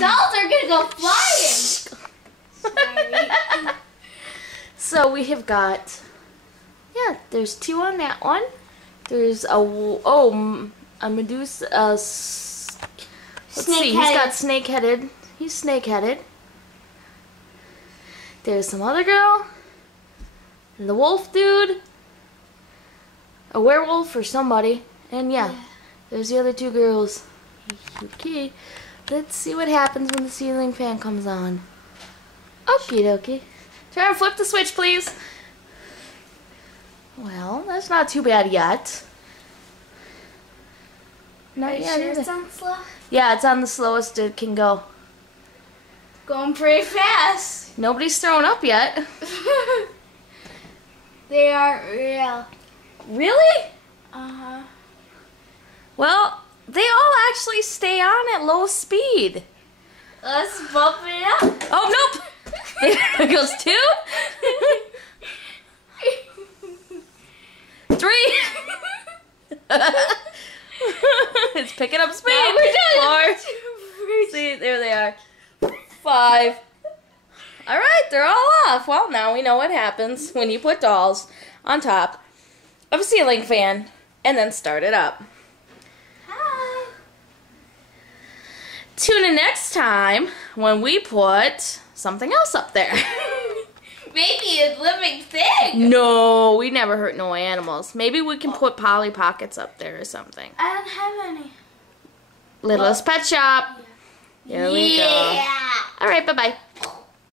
Dolls are gonna go flying. So we have got, yeah, there's 2 on that one. There's a Medusa, let's see, he's got snake-headed. He's snake-headed. There's some other girl. And the wolf dude. A werewolf or somebody. And yeah, there's the other 2 girls. Okay, let's see what happens when the ceiling fan comes on. Okie dokie. Try and flip the switch, please. Well, that's not too bad yet. Not yet. Sure it's on slow? Yeah, it's on the slowest it can go. Going pretty fast. Nobody's thrown up yet. They aren't real. Really? Uh-huh. Well, they all actually stay on at low speed. Let's bump it up. Oh, nope. There goes 2. 3. It's picking up speed. Now we're done. 4. See, there they are. 5. All right, they're all off. Well, now we know what happens when you put dolls on top of a ceiling fan and then start it up. Hi. Tune in next time when we put something else up there. Maybe a living thing. No, we never hurt no animals. Maybe we can put Polly Pockets up there or something. I don't have any. Littlest Pet Shop. There we go. Yeah. All right, bye-bye.